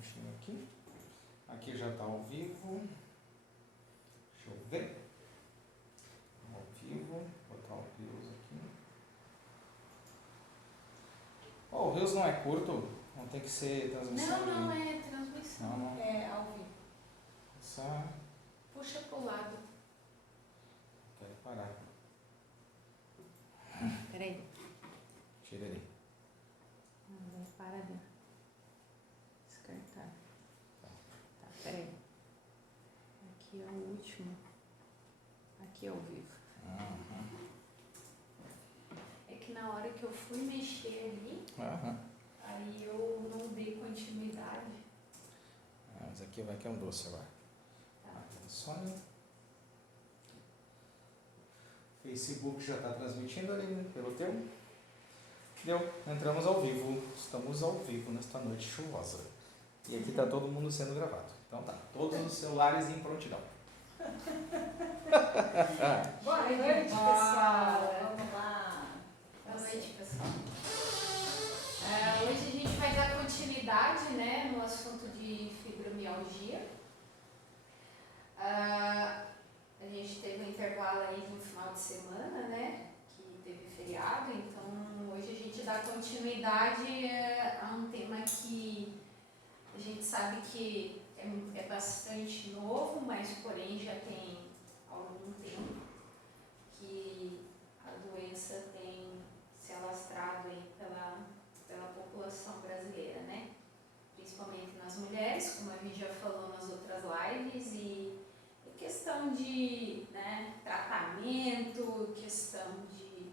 minutinho aqui. Aqui já está ao vivo. Deixa eu ver. Ao vivo. Vou botar o Reels aqui. Oh, o Reels não é curto? Não tem que ser transmissão? Não é transmissão. Não. É ao vivo. Só... Puxa pro lado. Quero parar. Peraí. Tira ele. Não, para ali. Descartar. Tá, peraí. Aqui é o último. Aqui é ao vivo. Uhum. É que na hora que eu fui mexer ali, aí eu não dei continuidade. Mas aqui vai que é um doce agora. Tá. Sônia. Facebook já está transmitindo ali pelo teu. Deu, entramos ao vivo. Estamos ao vivo nesta noite chuvosa. E aqui está todo mundo sendo gravado. Então tá, todos os celulares em prontidão. Boa noite, pessoal. Vamos lá. Boa noite, pessoal. Hoje a gente vai dar continuidade, né, no assunto de fibromialgia. A gente teve um intervalo aí no final de semana, né, que teve feriado, então hoje a gente dá continuidade a um tema que a gente sabe que é bastante novo, mas porém já tem algum tempo que a doença tem se alastrado aí pela população brasileira, né? Principalmente nas mulheres, como a gente já falou nas outras lives, e questão de, né, tratamento, questão de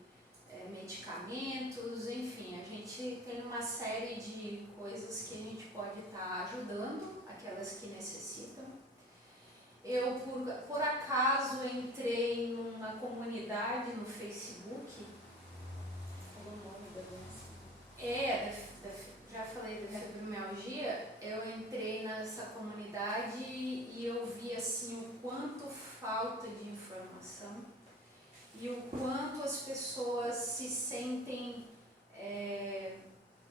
medicamentos, enfim, a gente tem uma série de coisas que a gente pode estar ajudando aquelas que necessitam. Eu, por acaso, entrei numa comunidade no Facebook. Qual o nome da doença? Já falei da fibromialgia. Eu entrei nessa comunidade e eu vi assim o quanto falta de informação e o quanto as pessoas se sentem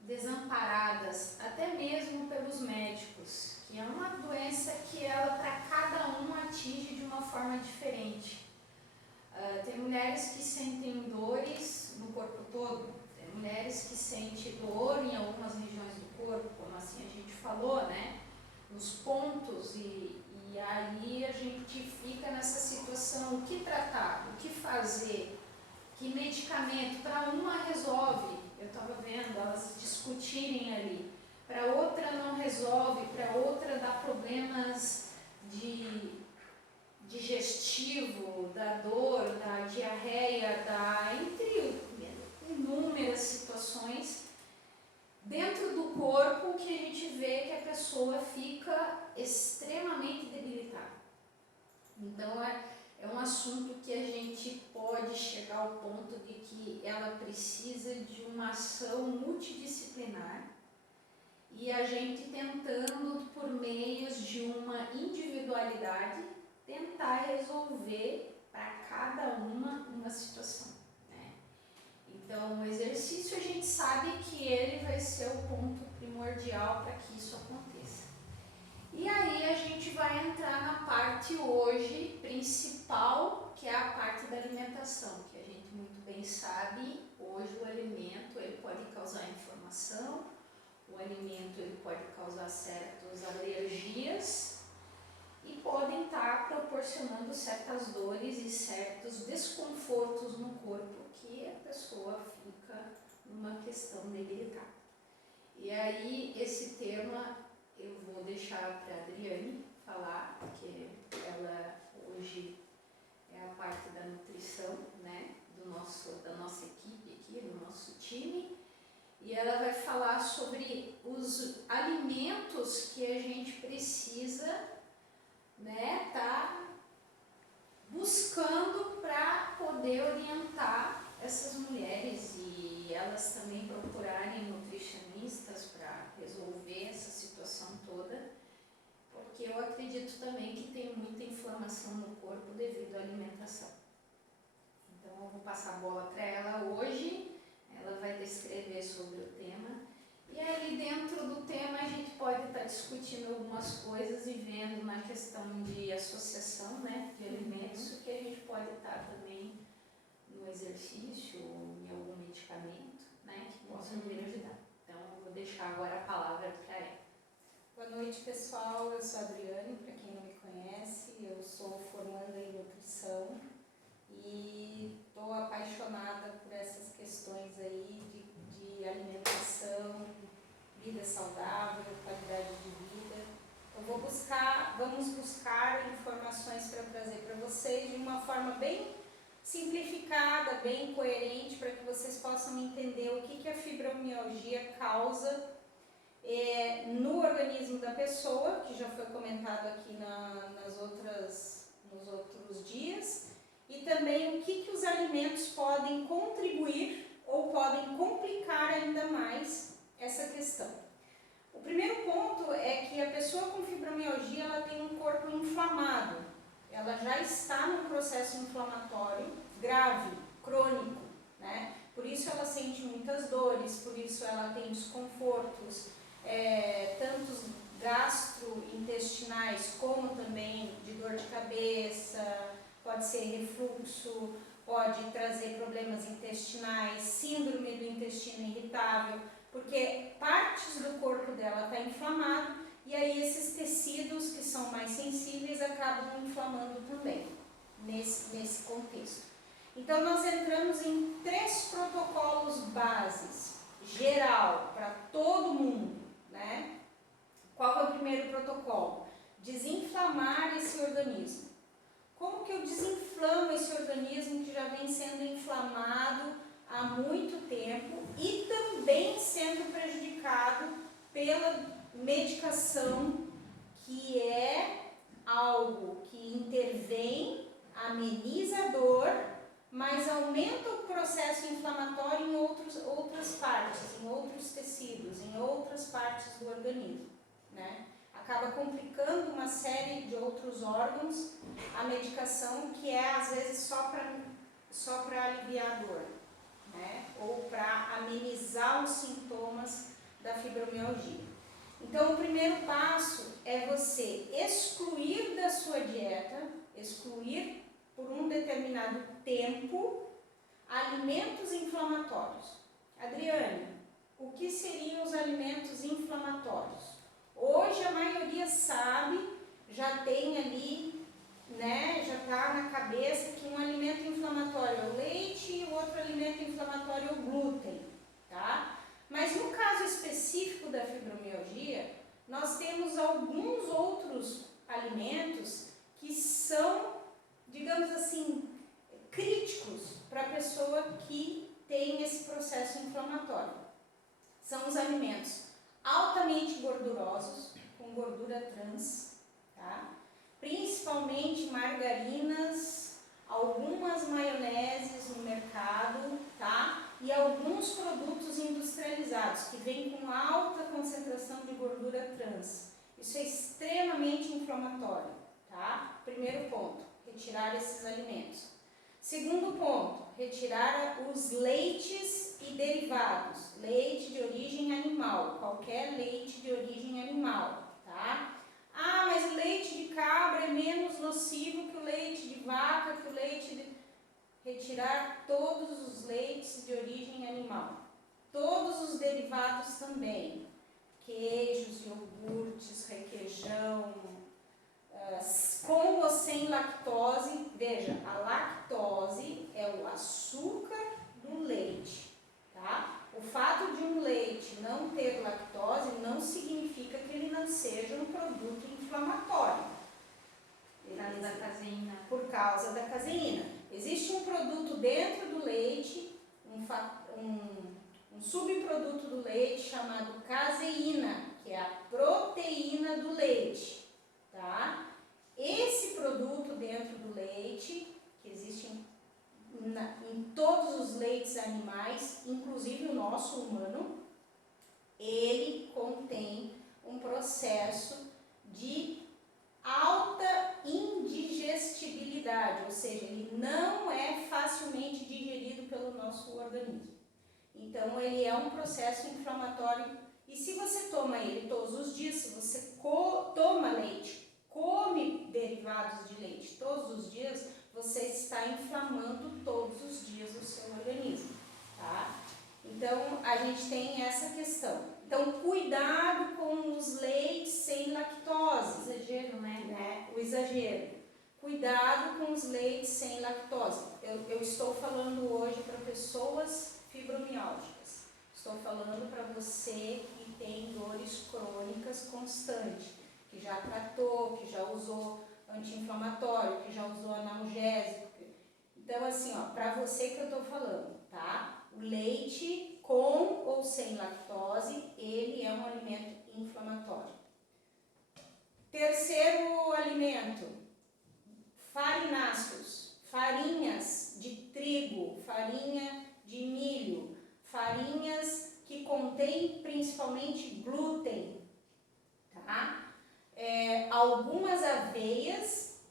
desamparadas, até mesmo pelos médicos, que é uma doença que ela para cada um atinge de uma forma diferente. Tem mulheres que sentem dores no corpo todo, tem mulheres que sentem dor em algumas regiões do corpo, como assim a gente falou, né? Nos pontos, e aí a gente fica nessa situação, o que tratar, o que fazer, que medicamento, para uma resolve, eu estava vendo elas discutirem ali, para outra não resolve, para outra dá problemas de digestivo, da dor, da diarreia, entre inúmeras situações dentro do corpo que a gente vê que a pessoa fica extremamente debilitada. Então é um assunto que a gente pode chegar ao ponto de que ela precisa de uma ação multidisciplinar e a gente tentando, por meios de uma individualidade, tentar resolver para cada uma situação, né? Então, o exercício a gente sabe que ele vai ser o ponto primordial para que isso aconteça. E aí a gente vai entrar na parte hoje principal, que é a parte da alimentação, que a gente muito bem sabe, hoje o alimento ele pode causar inflamação, o alimento ele pode causar certas alergias e podem estar proporcionando certas dores e certos desconfortos no corpo que a pessoa fica numa questão debilitada. E aí esse tema eu vou deixar para a Adriane falar, porque ela hoje é a parte da nutrição, né, da nossa equipe aqui, do nosso time, e ela vai falar sobre os alimentos que a gente precisa, né, tá buscando para poder orientar essas mulheres e elas também procurarem nutricionistas para resolver essa situação toda, porque eu acredito também que tem muita inflamação no corpo devido à alimentação. Então eu vou passar a bola para ela hoje, ela vai descrever sobre o tema. E aí dentro do tema a gente pode estar discutindo algumas coisas e vendo na questão de associação, né, de alimentos, o que a gente pode estar também no exercício ou em algum medicamento, né, que possa vir ajudar. Então, eu vou deixar agora a palavra para ela. Boa noite, pessoal. Eu sou a Adriane, para quem não me conhece. Eu sou formanda em nutrição e estou apaixonada por essas questões aí de alimentação, vida saudável, qualidade de vida. Vamos buscar informações para trazer para vocês de uma forma bem simplificada, bem coerente, para que vocês possam entender o que a fibromialgia causa no organismo da pessoa, que já foi comentado aqui nos outros dias, e também o que os alimentos podem contribuir ou podem complicar ainda mais essa questão. O primeiro ponto é que a pessoa com fibromialgia ela tem um corpo inflamado, ela já está num processo inflamatório grave, crônico, né? Por isso ela sente muitas dores, por isso ela tem desconfortos, tantos gastrointestinais como também de dor de cabeça, pode ser refluxo, pode trazer problemas intestinais, síndrome do intestino irritável, porque partes do corpo dela está inflamado e aí esses tecidos que são mais sensíveis acabam inflamando também, nesse contexto. Então nós entramos em 3 protocolos bases, geral, para todo mundo, né? Qual é o primeiro protocolo? Desinflamar esse organismo. Como que eu desinflamo esse organismo que já vem sendo inflamado há muito tempo e também sendo prejudicado pela medicação, que é algo que intervém, ameniza a dor, mas aumenta o processo inflamatório em outras partes, em outros tecidos, em outras partes do organismo, né? Acaba complicando uma série de outros órgãos a medicação, que é às vezes só para aliviar a dor, né? Ou para amenizar os sintomas da fibromialgia. Então, o primeiro passo é você excluir da sua dieta, excluir por um determinado tempo, alimentos inflamatórios. Adriane, o que seriam os alimentos inflamatórios? Hoje a maioria sabe, já tem ali, né, já está na cabeça que um alimento inflamatório é o leite e o outro alimento inflamatório é o glúten, tá? Mas no caso específico da fibromialgia, nós temos alguns outros alimentos que são, digamos assim, críticos para a pessoa que tem esse processo inflamatório. São os alimentos altamente gordurosos, com gordura trans, tá? Principalmente margarinas, algumas maioneses no mercado, tá? E alguns produtos industrializados que vêm com alta concentração de gordura trans. Isso é extremamente inflamatório, tá? Primeiro ponto, retirar esses alimentos. Segundo ponto, retirar os leites e derivados. Leite de origem animal, qualquer leite de origem animal, tá? Ah, mas o leite de cabra é menos nocivo que o leite de vaca, que o leite de... Retirar todos os leites de origem animal. Todos os derivados também. Queijos, iogurtes, requeijão, com ou sem lactose. Veja, a lactose é o açúcar do leite, tá? O fato de um leite não ter lactose não significa que ele não seja um produto inflamatório. Por causa da caseína. Existe um produto dentro do leite, um subproduto do leite chamado caseína, que é a proteína do leite, tá? Esse produto dentro do leite, que existe em todos os leites animais, inclusive o nosso humano, ele contém um processo de alta indigestibilidade, ou seja, ele não é facilmente digerido pelo nosso organismo. Então, ele é um processo inflamatório E se você toma ele todos os dias, se você toma leite, come derivados de leite todos os dias, você está inflamando todos os dias o seu organismo, tá? Então, a gente tem essa questão. Então, cuidado com os leites sem lactose. Exagero, né? O exagero. Cuidado com os leites sem lactose. Eu estou falando hoje para pessoas fibromialgicas. Estou falando para você que tem dores crônicas constantes, que já tratou, que já usou anti-inflamatório, que já usou analgésico. Então, assim, ó, para você que eu estou falando, tá? O leite com ou sem lactose, ele é um alimento inflamatório. Terceiro alimento, farináceos, farinhas de trigo, farinha de milho, farinhas que contêm principalmente glúten, tá? Algumas aveias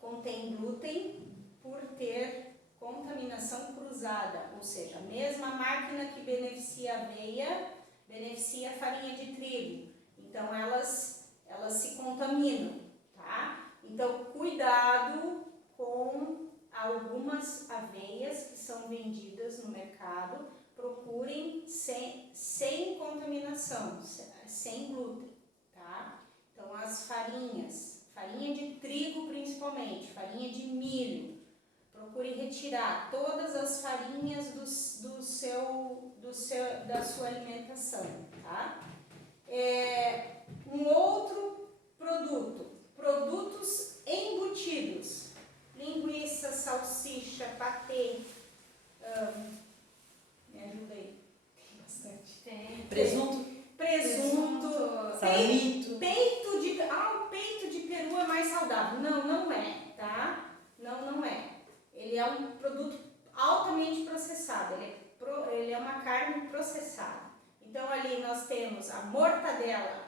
contêm glúten por ter contaminação cruzada, ou seja, a mesma máquina que beneficia a aveia, beneficia a farinha de trigo. Então, elas se contaminam, tá? Então, cuidado com algumas aveias que são vendidas no mercado, procurem sem contaminação, sem glúten, tá? Então, as farinhas, farinha de trigo principalmente, farinha de milho, procure retirar todas as farinhas da sua alimentação, tá? Um outro produto, produtos embutidos, linguiça, salsicha, patê, me ajuda aí, tem bastante. Tem. Presunto, Salito. peito de peru é mais saudável. Não é, tá? Não é. Ele é um produto altamente processado, ele é uma carne processada. Então ali nós temos a mortadela,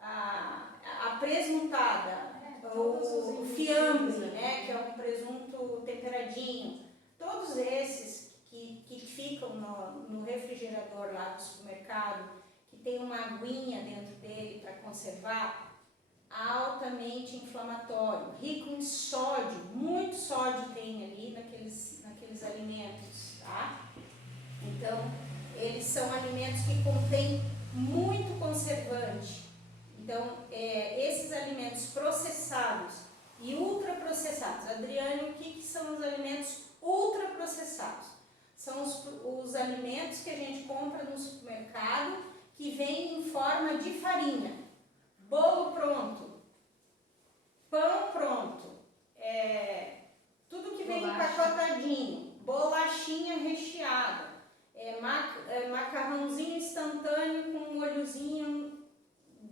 a presuntada, o fiambre, né, que é um presunto temperadinho. Todos esses que ficam no refrigerador lá do supermercado, que tem uma aguinha dentro dele para conservar, altamente inflamatório, rico em sódio, muito sódio tem ali naqueles alimentos, tá? Então, eles são alimentos que contêm muito conservante. Então, esses alimentos processados e ultraprocessados. Adriane, o que são os alimentos ultraprocessados? São os alimentos que a gente compra no supermercado que vêm em forma de farinha. Bolo pronto, pão pronto, tudo que vem empacotadinho, bolachinha recheada, macarrãozinho instantâneo com um molhozinho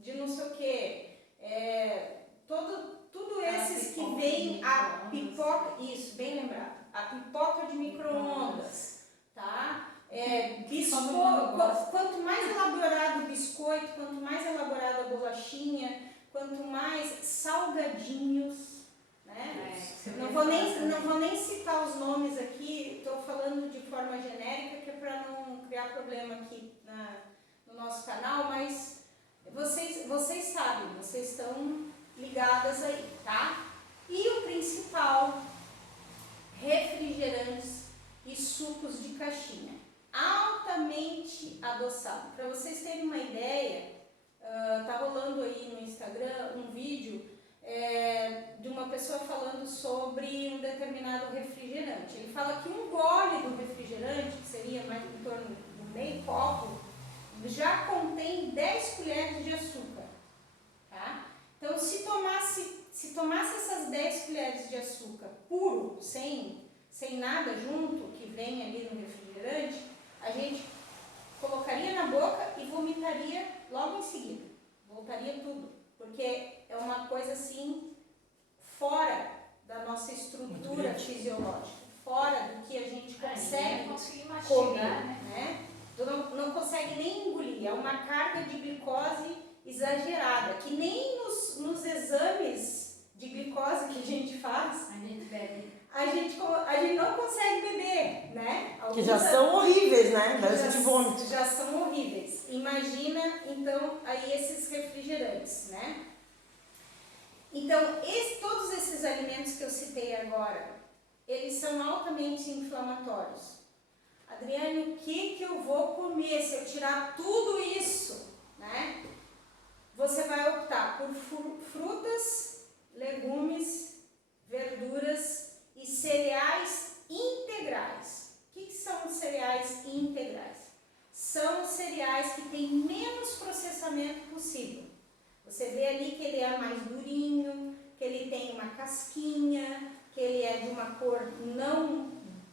de não sei o que, tudo esses que vem a pipoca, isso, bem lembrado, a pipoca de micro-ondas, tá? Quanto mais elaborado o biscoito, quanto mais elaborada a bolachinha, quanto mais salgadinhos, né? Não vou nem citar os nomes aqui, estou falando de forma genérica, que é para não criar problema aqui no nosso canal, mas vocês sabem, vocês estão ligadas aí, tá? E o principal, refrigerantes e sucos de caixinha. Altamente adoçado. Para vocês terem uma ideia, tá rolando aí no Instagram um vídeo de uma pessoa falando sobre um determinado refrigerante. Ele fala que um gole do refrigerante, que seria mais em torno de meio copo, já contém 10 colheres de açúcar, tá? Então, se tomasse essas 10 colheres de açúcar puro, sem nada junto, que vem ali no refrigerante, a gente colocaria na boca e vomitaria logo em seguida. Voltaria tudo. Porque é uma coisa assim, fora da nossa estrutura fisiológica. Fora do que a gente consegue comer, né? Não consegue nem engolir. É uma carga de glicose exagerada, que nem nos exames de glicose que a gente faz, A gente bebe. a gente não consegue beber, né? Que já são horríveis, né? Deve de vômito. Já são horríveis. Imagina, então, aí esses refrigerantes, né? Então, todos esses alimentos que eu citei agora, eles são altamente inflamatórios. Adriane, o que eu vou comer se eu tirar tudo isso, né? Você vai optar por frutas, legumes, verduras e cereais integrais. O que são os cereais integrais? São os cereais que têm menos processamento possível. Você vê ali que ele é mais durinho, que ele tem uma casquinha, que ele é de uma cor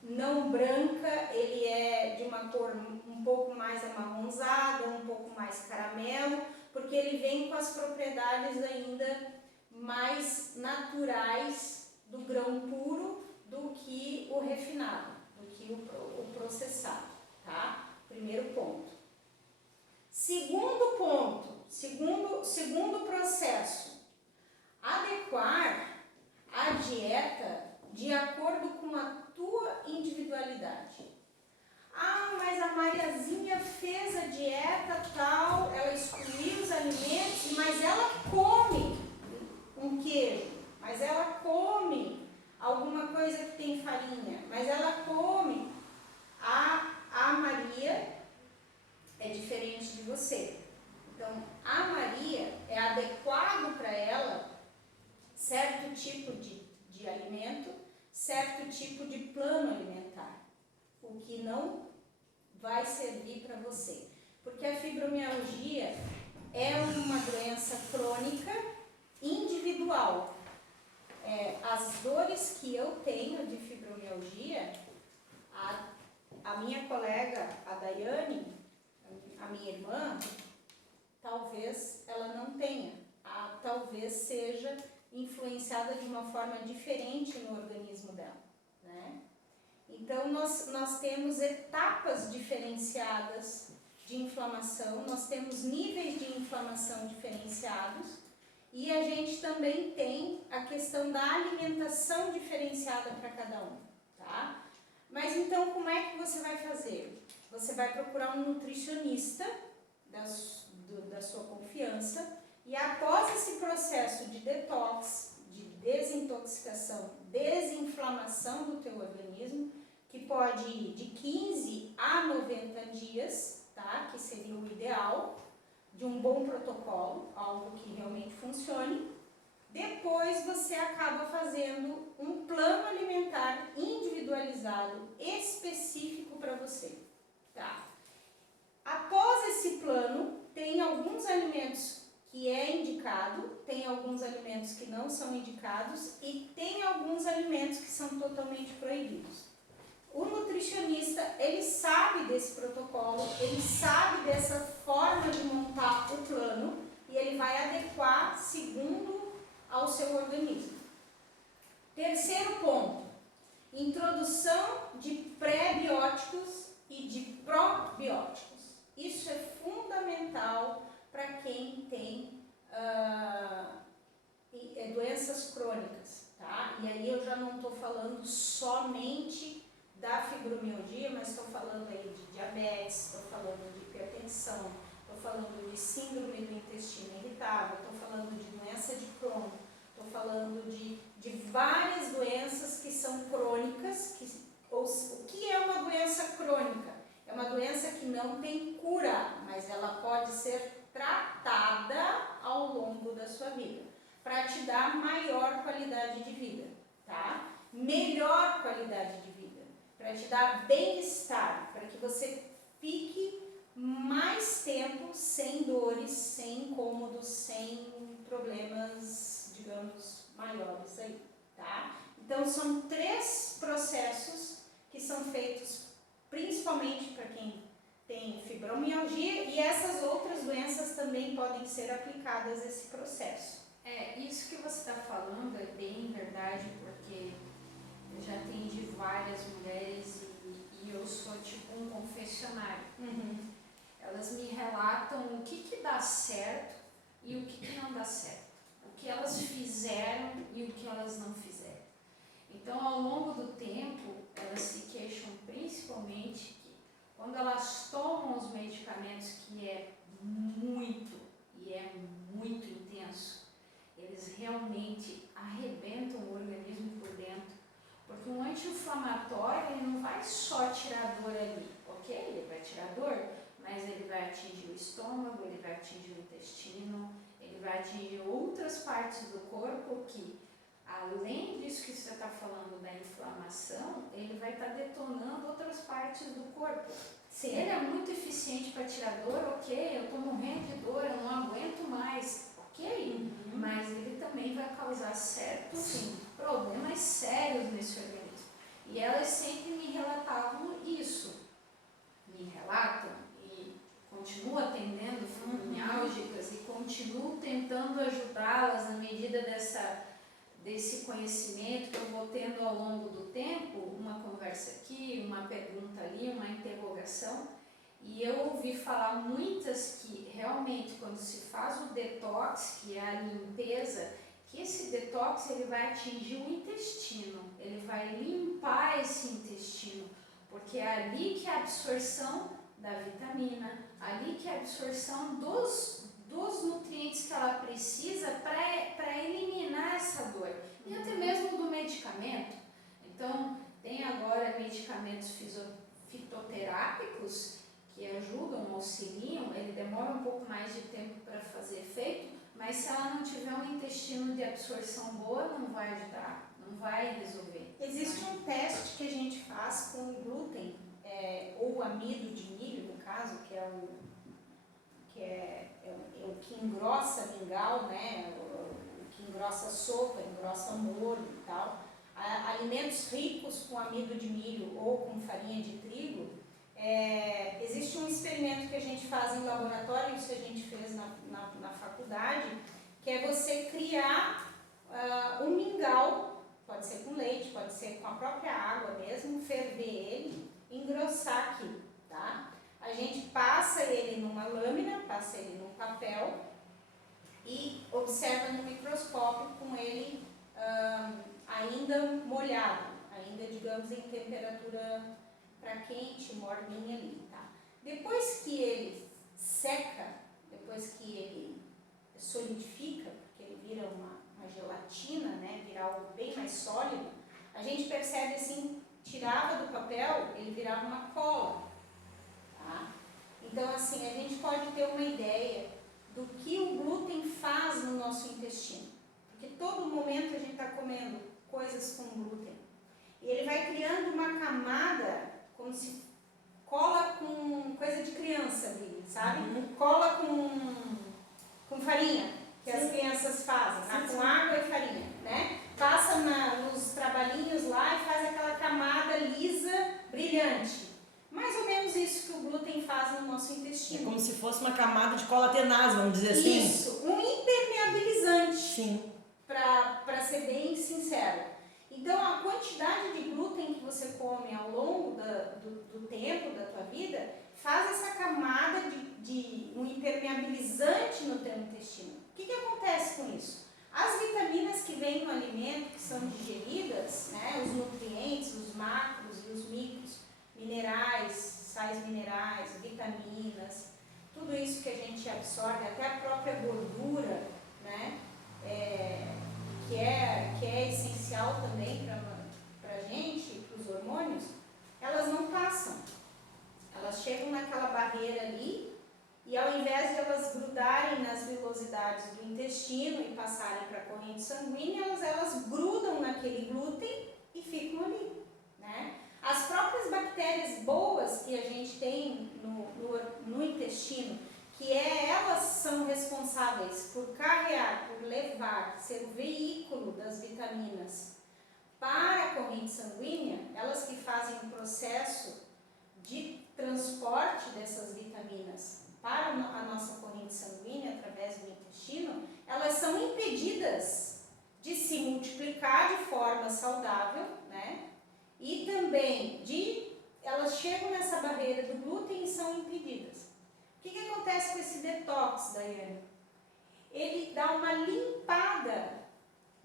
não branca, ele é de uma cor um pouco mais amarronzada, um pouco mais caramelo, porque ele vem com as propriedades ainda mais naturais do grão puro do que o refinado, do que o processado, tá? Primeiro ponto. Segundo ponto, segundo processo, adequar a dieta de acordo com a tua individualidade. Ah, mas a Mariazinha fez a dieta tal, ela excluiu os alimentos, mas ela come um queijo, mas ela come alguma coisa que tem farinha, mas ela come. A Maria é diferente de você. Então, a Maria é adequado para ela certo tipo de alimento, certo tipo de plano alimentar, o que não vai servir para você. Porque a fibromialgia é uma doença crônica individual. As dores que eu tenho de fibromialgia, a minha colega, a Daiane, a minha irmã, talvez ela não tenha, talvez seja influenciada de uma forma diferente no organismo dela, né? Então, nós temos etapas diferenciadas de inflamação, nós temos níveis de inflamação diferenciados e a gente também tem a questão da alimentação diferenciada para cada um, tá? Mas então, como é que você vai fazer? Você vai procurar um nutricionista da sua confiança e após esse processo de detox, de desintoxicação, desinflamação do teu organismo, que pode ir de 15 a 90 dias, tá? Que seria o ideal de um bom protocolo, algo que realmente funcione. Depois você acaba fazendo um plano alimentar individualizado, específico para você, tá? Após esse plano, tem alguns alimentos que é indicado, tem alguns alimentos que não são indicados e tem alguns alimentos que são totalmente proibidos. O nutricionista, ele sabe desse protocolo, ele sabe dessa forma de montar o plano e ele vai adequar segundo ao seu organismo. Terceiro ponto, introdução de pré-bióticos e de probióticos. Isso é fundamental para quem tem doenças crônicas, tá? E aí eu já não estou falando somente da fibromialgia, mas estou falando aí de diabetes, estou falando de hipertensão, estou falando de síndrome do intestino irritável, estou falando de doença de Crohn, estou falando de várias doenças que são crônicas. O que é uma doença crônica? É uma doença que não tem cura, mas ela pode ser tratada ao longo da sua vida, para te dar maior qualidade de vida, tá? Melhor qualidade de vida, para te dar bem-estar, para que você fique mais tempo sem dores, sem incômodos, sem problemas, digamos, maiores aí, tá? Então, são 3 processos que são feitos principalmente para quem tem fibromialgia e essas outras doenças também podem ser aplicadas a esse processo. Isso que você está falando é bem verdade, porque eu já atendi várias mulheres e eu sou tipo um confessionário. Elas me relatam o que dá certo e o que não dá certo, o que elas fizeram e o que elas não fizeram. Então, ao longo do tempo, elas se queixam principalmente que quando elas tomam os medicamentos, que é muito intenso, eles realmente arrebentam o organismo por dentro, porque um anti-inflamatório ele não vai só tirar dor ali, ok? Ele vai tirar dor, mas ele vai atingir o estômago, ele vai atingir o intestino, ele vai atingir outras partes do corpo que, além disso que você está falando da inflamação, ele vai estar detonando outras partes do corpo. Se ele é muito eficiente para tirar dor, ok, eu estou morrendo de dor, eu não aguento mais, ok, mas ele também vai causar certos problemas sérios nesse organismo. E elas sempre me relatavam isso, me relatam e continuo atendendo fibromialgicas e continuo tentando ajudá-las na medida desse conhecimento que eu vou tendo ao longo do tempo, uma conversa aqui, uma pergunta ali, uma interrogação, e eu ouvi falar muitas que realmente quando se faz o detox, que é a limpeza, que esse detox ele vai atingir o intestino, ele vai limpar esse intestino, porque é ali que a absorção da vitamina, ali que a absorção dos nutrientes que ela precisa para eliminar essa dor, e até mesmo do medicamento. Então, tem agora medicamentos fitoterápicos que ajudam, auxiliam, ele demora um pouco mais de tempo para fazer efeito, mas se ela não tiver um intestino de absorção boa, não vai ajudar, não vai resolver. Existe um teste que a gente faz com o glúten, ou amido de milho, no caso, que é o que engrossa mingau, né? O que engrossa sopa, engrossa molho e tal. Alimentos ricos com amido de milho ou com farinha de trigo. Existe um experimento que a gente faz em laboratório, isso a gente fez na faculdade, que é você criar um mingau, pode ser com leite, pode ser com a própria água mesmo, ferver ele, engrossar aquilo, tá? A gente passa ele numa lâmina, passa ele num papel e observa no microscópio com ele ainda molhado, ainda digamos em temperatura para quente, morninha ali, tá? Depois que ele seca, depois que ele solidifica, porque ele vira uma gelatina, né? Vira algo bem mais sólido, a gente percebe assim, tirava do papel, ele virava uma cola. Tá? Então, assim, a gente pode ter uma ideia do que o glúten faz no nosso intestino. Porque todo momento a gente está comendo coisas com glúten. E ele vai criando uma camada, como se cola com coisa de criança ali, sabe? Cola com farinha, que as crianças fazem, com água e farinha, né? Passa nos trabalhinhos lá e faz aquela camada lisa, brilhante. Mais ou menos isso que o glúten faz no nosso intestino. É como se fosse uma camada de cola tenaz, vamos dizer assim. Isso, um impermeabilizante. Sim. Para ser bem sincero. Então, a quantidade de glúten que você come ao longo do tempo da tua vida faz essa camada de um impermeabilizante no teu intestino. O que acontece com isso? As vitaminas que vêm no alimento, que são digeridas, né, os nutrientes, os macros e os micros, minerais, sais minerais, vitaminas, tudo isso que a gente absorve, até a própria gordura, né, que é essencial também para a gente, para os hormônios, elas não passam. Elas chegam naquela barreira ali e ao invés de elas grudarem nas vilosidades do intestino e passarem para a corrente sanguínea, elas grudam naquele glúten e ficam ali, né? As próprias bactérias boas que a gente tem no intestino, elas são responsáveis por carregar, por levar, ser o veículo das vitaminas para a corrente sanguínea, elas que fazem o processo de transporte dessas vitaminas para a nossa corrente sanguínea através do intestino, elas são impedidas de se multiplicar de forma saudável, né? E também elas chegam nessa barreira do glúten e são impedidas. O que acontece com esse detox, Daiane? Ele dá uma limpada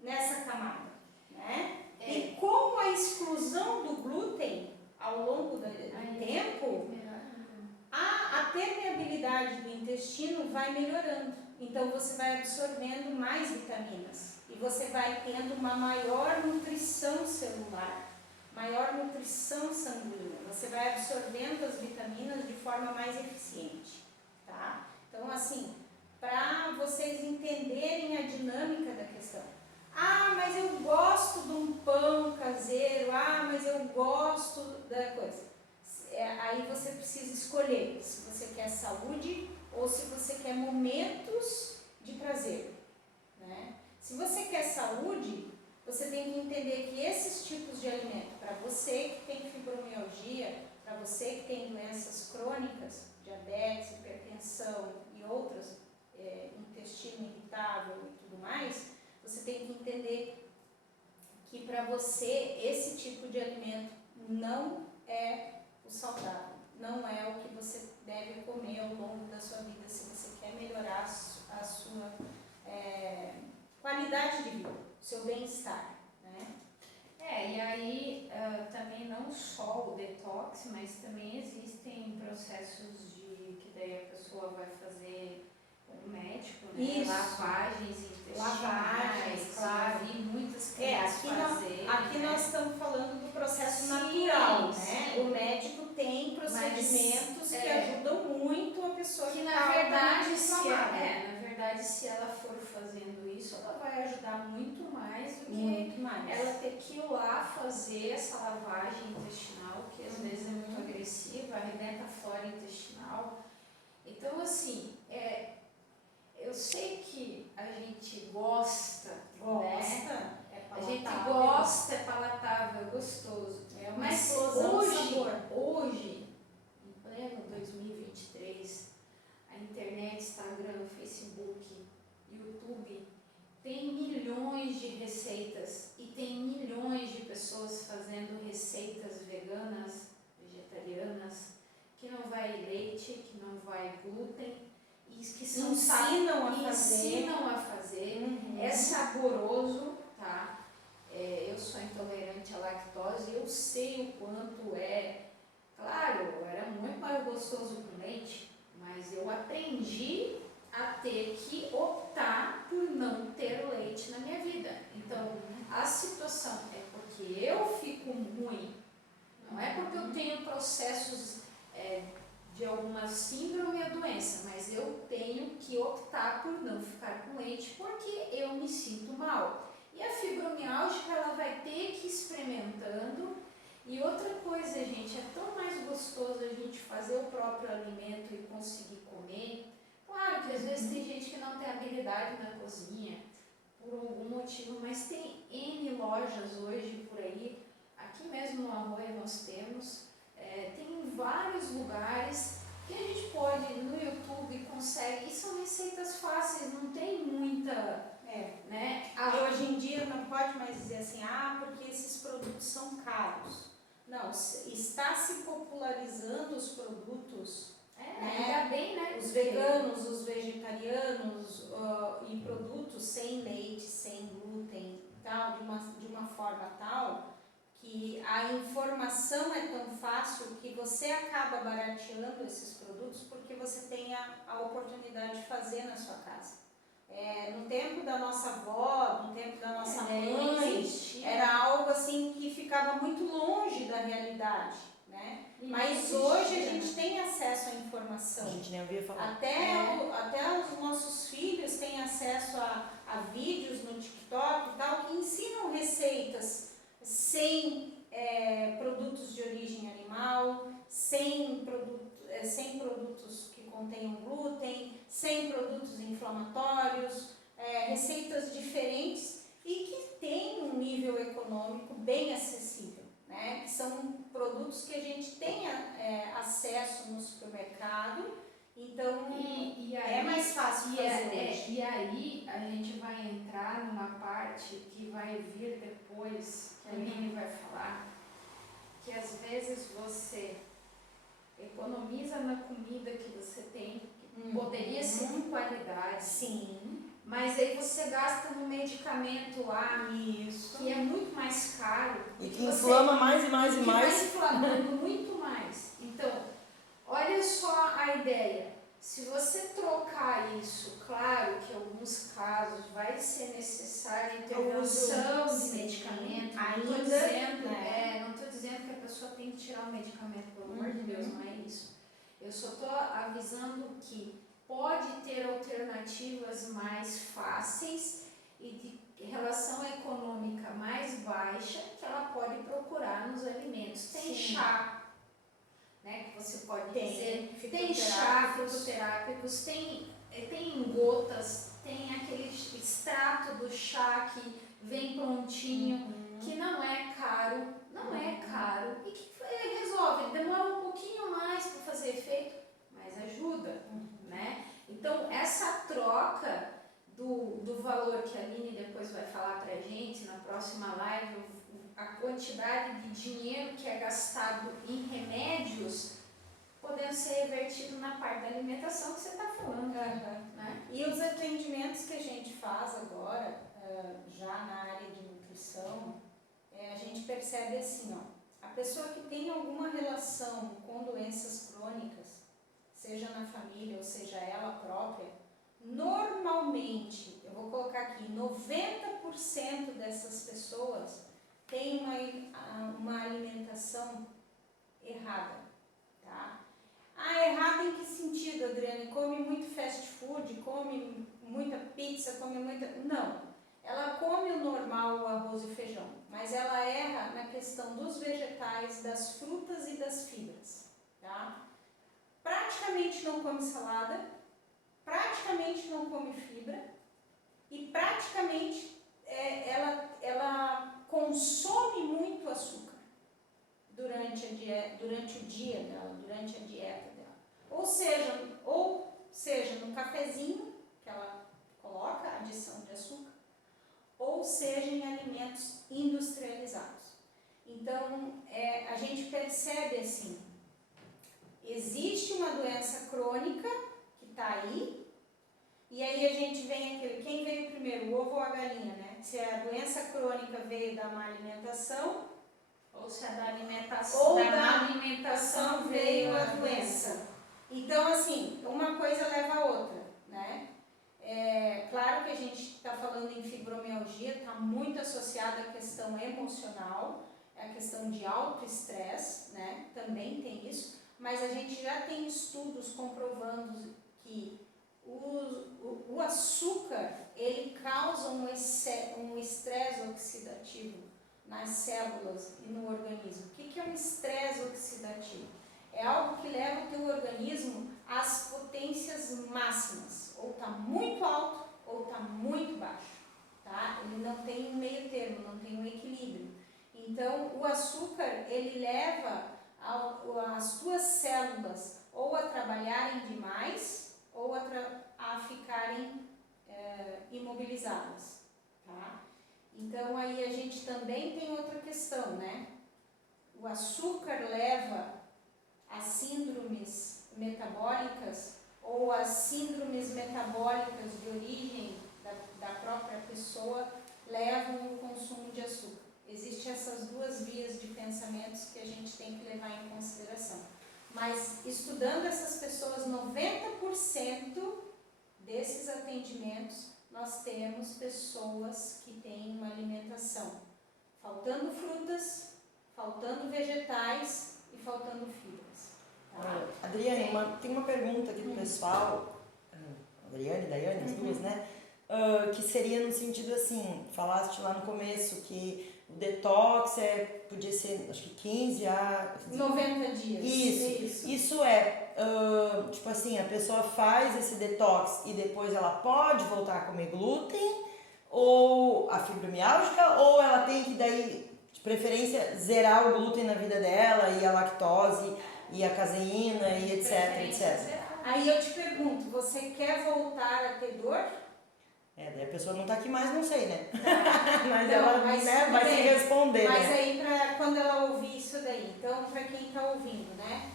nessa camada, né? E com a exclusão do glúten ao longo do tempo, a permeabilidade do intestino vai melhorando. Então você vai absorvendo mais vitaminas e você vai tendo uma maior nutrição celular, maior nutrição sanguínea. Você vai absorvendo as vitaminas de forma mais eficiente, tá? Então, assim, para vocês entenderem a dinâmica da questão. Ah, mas eu gosto de um pão caseiro. Ah, mas eu gosto da coisa. Aí você precisa escolher se você quer saúde ou se você quer momentos de prazer, né? Se você quer saúde, você tem que entender que esses tipos de alimento, para você que tem fibromialgia, para você que tem doenças crônicas, diabetes, hipertensão e outras, intestino irritável e tudo mais, você tem que entender que para você esse tipo de alimento não é o saudável, não é o que você deve comer ao longo da sua vida se você quer melhorar a sua qualidade de vida, o seu bem-estar, né? E aí também não só o detox, mas também existem processos que daí a pessoa vai fazer com o médico, né? Isso. Lavagens intestinais, Lavagens, claro. E muitas crianças aqui nós estamos falando do processo Sim, natural, né? sim. O médico tem procedimentos que ajudam muito a pessoa que que na está verdade, inflamada. se ela for fazendo isso, ela vai ajudar muito mais do que Muito mais. ela ter que ir lá fazer essa lavagem intestinal, que às vezes é muito agressiva, arrebenta a flora intestinal. Então, assim, eu sei que a gente gosta, né? A gente gosta, é palatável, é gostoso. É uma Mas explosão de sabor. hoje, em pleno 2023, a internet, Instagram, Facebook, YouTube, tem milhões de receitas e tem milhões de pessoas fazendo receitas veganas, vegetarianas, que não vai leite, que não vai glúten, e que são ensinam a fazer. Uhum. É saboroso, tá? Eu sou intolerante à lactose, eu sei o quanto claro, era muito mais gostoso com leite, mas eu aprendi a ter que optar por não ter leite na minha vida. Então, a situação é porque eu fico ruim, não é porque eu tenho processos de alguma síndrome ou doença, mas eu tenho que optar por não ficar com leite porque eu me sinto mal. E a fibromialgia, ela vai ter que ir experimentando. E outra coisa, gente, é tão mais gostoso a gente fazer o próprio alimento e conseguir comer. Claro que às vezes tem gente que não tem habilidade na cozinha, por algum motivo, mas tem N lojas hoje por aí. Aqui mesmo no Arroio nós temos, tem vários lugares que a gente pode, no YouTube, consegue, e são receitas fáceis, não tem muita... né? Hoje em dia não pode mais dizer assim, porque esses produtos são caros. Não, está se popularizando os produtos, ainda bem, né? Os veganos, os vegetarianos e produtos sem leite, sem glúten, tal, de uma forma tal que a informação é tão fácil que você acaba barateando esses produtos porque você tem a oportunidade de fazer na sua casa. No tempo da nossa avó, no tempo da nossa mãe, era algo assim que ficava muito longe da realidade, né? Mas hoje a gente tem acesso à informação. A gente nem ouvia falar. Até os nossos filhos têm acesso a vídeos no TikTok e tal, que ensinam receitas sem produtos de origem animal, sem produtos que contenham glúten, sem produtos inflamatórios, receitas diferentes e que têm um nível econômico bem acessível, né? Que são produtos que a gente tem acesso no supermercado, então aí, é mais fácil fazer hoje. E aí a gente vai entrar numa parte que vai vir depois, que a Aline vai falar, que às vezes você economiza na comida que você tem, que poderia ser de qualidade, sim, Mas aí você gasta no medicamento A, Isso. que é muito mais caro. E que você- inflama mais e mais e que vai mais. inflamando muito mais. Então, olha só a ideia. Se você trocar isso, claro que em alguns casos vai ser necessária a intervenção de Sim. medicamento. Ainda, Não estou dizendo que a pessoa tem que tirar o medicamento, pelo amor de Deus, não é isso. Eu só estou avisando que pode ter alternativas mais fáceis e de relação econômica mais baixa que ela pode procurar nos alimentos. Tem Sim. chá, né, que você pode dizer. Tem Tem chá, fitoterápicos, tem gotas, tem aquele extrato do chá que vem prontinho, que não é caro e que resolve. Demora um pouquinho mais para fazer efeito, mas ajuda, né? Então, essa troca do valor que a Aline depois vai falar pra gente na próxima live, a quantidade de dinheiro que é gastado em remédios, podendo ser revertido na parte da alimentação que você está falando, né? E os atendimentos que a gente faz agora, já na área de nutrição, a gente percebe assim, ó, a pessoa que tem alguma relação com doenças crônicas, seja na família ou seja ela própria, normalmente, eu vou colocar aqui, 90% dessas pessoas têm uma alimentação errada, tá? Errada em que sentido, Adriane? Come muito fast food, come muita pizza, come muita... Não, ela come o normal, o arroz e o feijão, mas ela erra na questão dos vegetais, das frutas e das fibras, tá? Praticamente não come salada, praticamente não come fibra e praticamente ela consome muito açúcar durante o dia dela, durante a dieta dela. Ou seja, no cafezinho que ela coloca a adição de açúcar, ou seja em alimentos industrializados. Então, a gente percebe assim, existe uma doença crônica que está aí, e aí a gente vem aquele, quem veio primeiro, o ovo ou a galinha, né? Se a doença crônica veio da má alimentação, Ou se a da alimentação, má alimentação veio a doença. Então, assim, uma coisa leva a outra, né? Claro que a gente está falando em fibromialgia, está muito associada à questão emocional, a questão de autoestresse, né? Também tem isso, mas a gente já tem estudos comprovando que o açúcar, ele causa um estresse oxidativo nas células e no organismo. O que é um estresse oxidativo? É algo que leva o teu organismo às potências máximas, ou está muito alto ou está muito baixo, tá? Ele não tem um meio termo, não tem um equilíbrio. Então, o açúcar, ele leva as tuas células ou a trabalharem demais ou a ficarem imobilizadas, tá? Então, aí a gente também tem outra questão, né? O açúcar leva a síndromes metabólicas ou as síndromes metabólicas de origem da própria pessoa levam o consumo de açúcar. Existem essas duas vias de pensamentos que a gente tem que levar em consideração. Mas, estudando essas pessoas, 90% desses atendimentos, nós temos pessoas que têm uma alimentação faltando frutas, faltando vegetais e faltando fibras. Tá? Adriane, tem uma pergunta aqui do pessoal, Adriane e Daiane, as duas, né? Que seria no sentido assim, falaste lá no começo que o detox podia ser, acho que 15 a... 90 dias. Isso é, tipo assim, a pessoa faz esse detox e depois ela pode voltar a comer glúten, ou a fibromialgia, ou ela tem que daí, de preferência, zerar o glúten na vida dela, e a lactose, e a caseína, e etc, etc. Aí eu te pergunto, você quer voltar a ter dor? Daí a pessoa não tá aqui mais, não sei, né? Tá. Mas Não, ela mas vai se responder, Mas né? aí, quando ela ouvir isso daí, então, para quem tá ouvindo, né?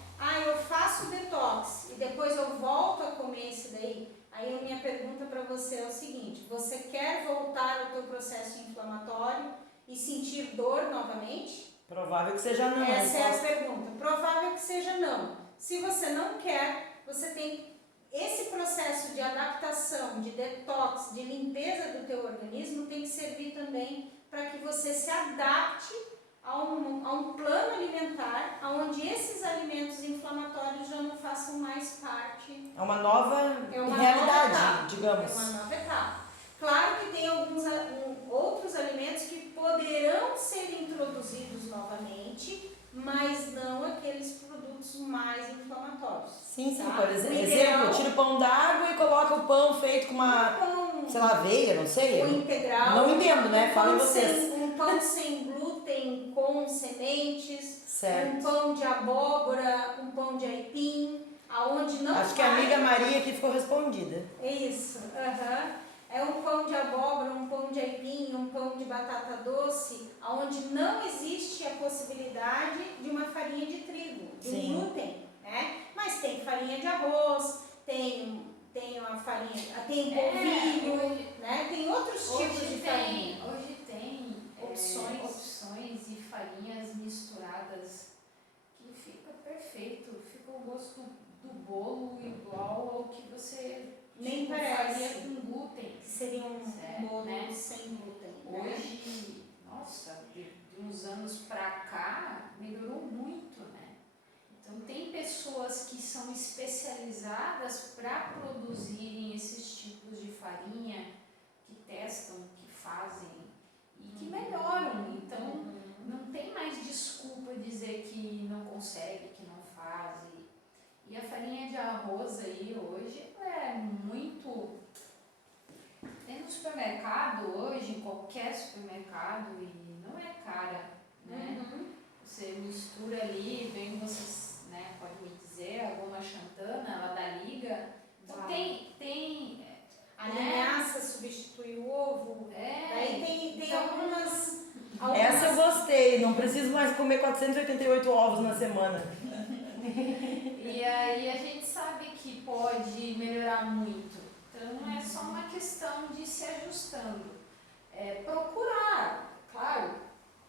Eu faço detox e depois eu volto a comer isso daí. Aí a minha pergunta para você é o seguinte, teu processo inflamatório e sentir dor novamente? Provável que seja não. Essa é a pergunta. Provável que seja não. Se você não quer, você tem esse processo de adaptação, de detox, de limpeza do teu organismo tem que servir também para que você se adapte a um plano alimentar onde esses alimentos inflamatórios já não façam mais parte. É uma nova realidade, digamos. É uma nova etapa. Claro que tem alguns outros alimentos que poderão ser introduzidos novamente, mas não aqueles produtos mais inflamatórios. Sim, tá? Por exemplo, tira o pão d'água e coloca o pão feito com uma, sei lá, aveia, não sei. O integral. Não entendo, né? Falem vocês. Um pão sem glúten com sementes. Certo. Um pão de abóbora, um pão de aipim, aonde não Acho que a amiga Maria aqui ficou respondida. É isso, É um pão de abóbora, um pão de aipim, um pão de batata doce, aonde não existe a possibilidade de uma farinha de trigo, de um glúten, né? Mas tem farinha de arroz, tem uma farinha, tem polvilho, né? Tem outros tipos de farinha. Hoje tem Opções e farinhas misturadas que fica perfeito, fica o gosto do bolo igual ao que você Nem faria parece com glúten. que seria um bolo né? sem glúten. Hoje, nossa, de uns anos pra cá, melhorou muito, né? Então tem pessoas que são especializadas para produzirem esses tipos de farinha, que testam, que fazem e que melhoram. Então não tem mais desculpa dizer que não consegue, que não faz. E a farinha de arroz aí hoje é muito... Tem no supermercado hoje, em qualquer supermercado, e não é cara, né? Você mistura ali, vem vocês, né, pode me dizer, a goma xantana, ela dá liga. Então tem A linhaça substitui o ovo. Aí tem então, algumas... Essa eu gostei, não preciso mais comer 488 ovos na semana. E aí a gente sabe que pode melhorar muito. Então é só uma questão de se ajustando. Procurar, claro,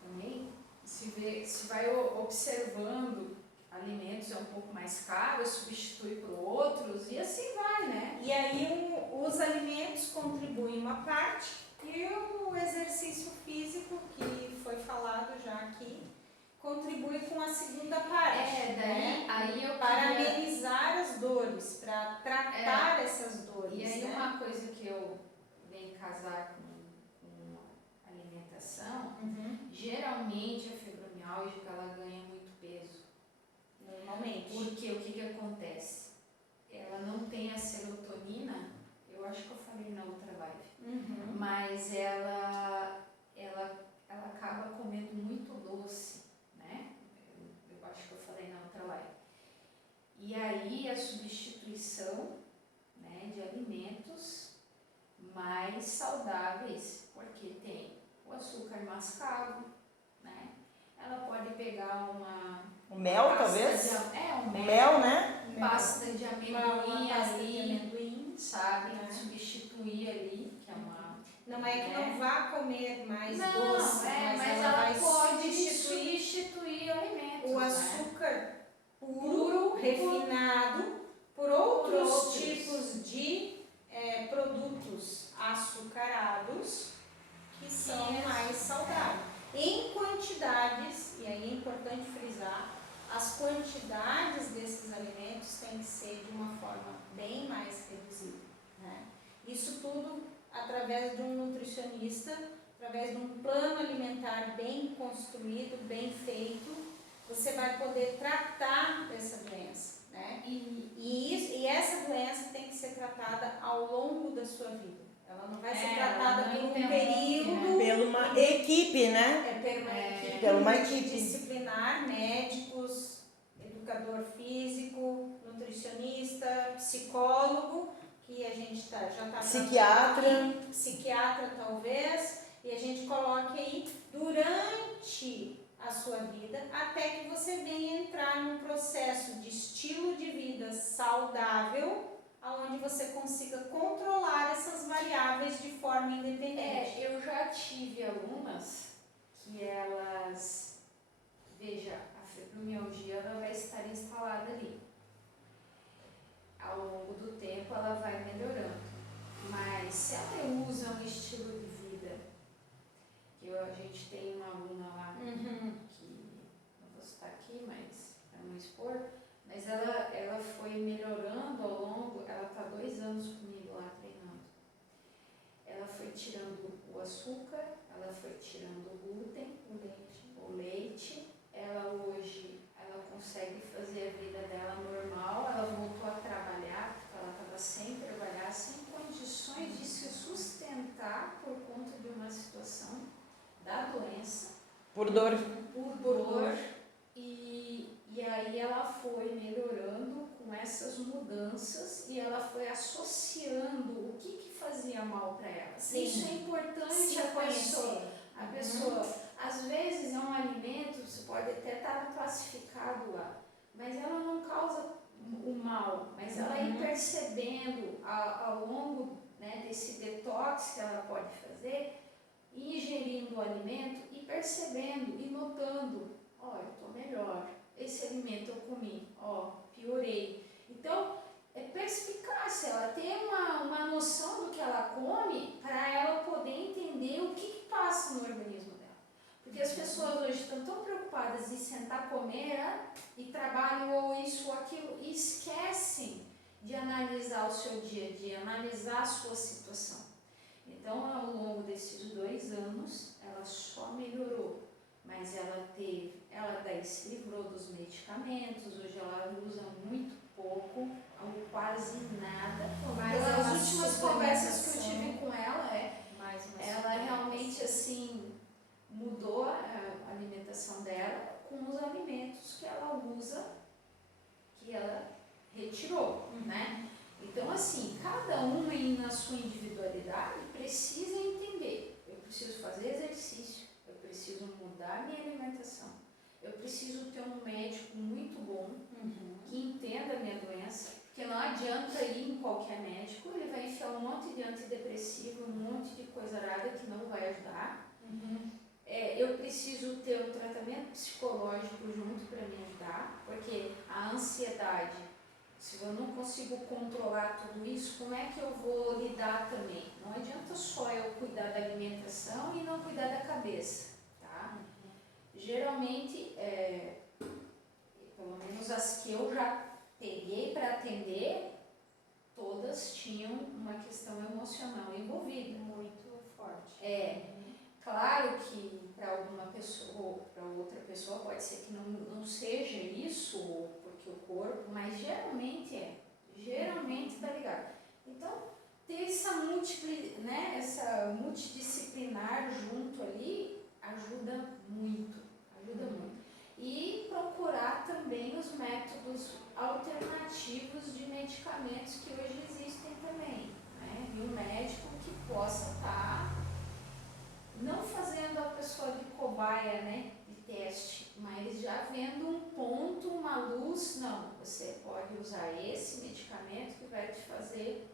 também se vai observando alimentos é um pouco mais caro, substitui por outros e assim vai, né? E aí os alimentos contribuem uma parte e o exercício físico, que foi falado já aqui, contribui com a segunda parte. Aí eu para amenizar as dores, para tratar essas dores. E aí né? uma coisa que eu venho casar com alimentação, geralmente a fibromialgia ela ganha muito peso. Normalmente. Porque o que acontece? Ela não tem a serotonina, eu acho que eu falei na outra live, mas ela acaba comendo muito doce, né? Eu acho que eu falei na outra live. E aí a substituição, né, de alimentos mais saudáveis, porque tem o açúcar mascavo, né? Ela pode pegar O mel, pasta talvez? um Mel, né? pasta de amendoim pasta de ali, amendoim. sabe? Né? Substituir ali, que é uma... Não é que não vá comer mais Não, doce, mas ela vai pode substituir substituir alimentos, o né? açúcar puro, refinado, por outros tipos de produtos açucarados que são mais saudáveis. Em quantidades, e aí é importante frisar, as quantidades desses alimentos têm que ser de uma forma bem mais reduzida. Né? Isso tudo através de um nutricionista, através de um plano alimentar bem construído, bem feito, você vai poder tratar dessa doença. Né? E essa doença tem que ser tratada ao longo da sua vida. Ela não vai ser tratada por um período. Pela uma equipe, né? Pela uma equipe disciplinar, médicos, educador físico, nutricionista, psicólogo, que a gente já está psiquiatra talvez, e a gente coloque aí durante a sua vida, até que você venha entrar num processo de estilo de vida saudável, onde você consiga controlar essas variáveis de forma independente. Eu já tive alunas que elas, veja, a fibromialgia ela vai estar instalada ali. Ao longo do tempo ela vai melhorando, mas se ela usa um estilo de vida, a gente tem uma aluna lá que, não vou citar aqui, mas para não expor, mas ela foi melhorando ao longo, ela está 2 anos comigo lá treinando. Ela foi tirando o açúcar, ela foi tirando o glúten, o leite. Ela hoje, ela consegue fazer a vida dela normal, ela voltou a trabalhar, porque ela estava sem trabalhar, sem condições de se sustentar por conta de uma situação da doença. Por dor. Por dor. E aí ela foi melhorando com essas mudanças e ela foi associando o que fazia mal para ela. Sim. Isso é importante Se a pessoa, às vezes é um alimento, você pode até estar classificado lá, mas ela não causa o mal, mas ela ir percebendo ao longo, né, desse detox que ela pode fazer, ingerindo o alimento e percebendo e notando, ó, eu estou melhor, esse alimento eu comi, ó, piorei. Então, é perspicácia, ela ter uma noção do que ela come para ela poder entender o que passa no organismo dela. Porque as pessoas hoje estão tão preocupadas em sentar comer e trabalham ou isso ou aquilo e esquecem de analisar o seu dia a dia, analisar a sua situação. Então, ao longo desses 2 anos, ela só melhorou, mas ela daí se livrou dos medicamentos, hoje ela usa muito pouco, ou quase nada. Mas as uma últimas conversas que eu tive com ela, ela realmente assim mudou a alimentação dela com os alimentos que ela usa, que ela retirou, né? Então, assim, cada uma aí na sua individualidade precisa entender. Eu preciso fazer exercício, eu preciso mudar a minha alimentação, eu preciso ter um médico muito bom, que entenda a minha doença, porque não adianta ir em qualquer médico, ele vai enfiar um monte de antidepressivo, um monte de coisa arada que não vai ajudar. Eu preciso ter um tratamento psicológico junto para me ajudar, porque a ansiedade, se eu não consigo controlar tudo isso, como é que eu vou lidar também? Não adianta só eu cuidar da alimentação e não cuidar da cabeça, tá? Geralmente, pelo menos as que eu já peguei para atender, todas tinham uma questão emocional envolvida. Muito forte. Claro que para alguma pessoa ou para outra pessoa pode ser que não seja isso, porque o corpo, mas geralmente está ligado. Então, ter essa multidisciplinar junto ali ajuda muito. E procurar também os métodos alternativos de medicamentos que hoje existem também, né? E um médico que possa estar não fazendo a pessoa de cobaia, né, de teste, mas já vendo um ponto, uma luz, não, você pode usar esse medicamento que vai te fazer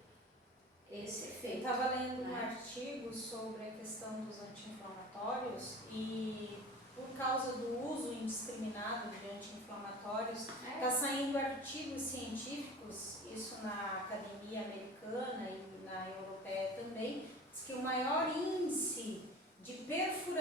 esse efeito. Eu estava lendo um artigo sobre a questão dos anti-inflamatórios e por causa do uso indiscriminado de anti-inflamatórios, está saindo artigos científicos, isso na academia americana e na europeia também, diz que o maior índice de perfuração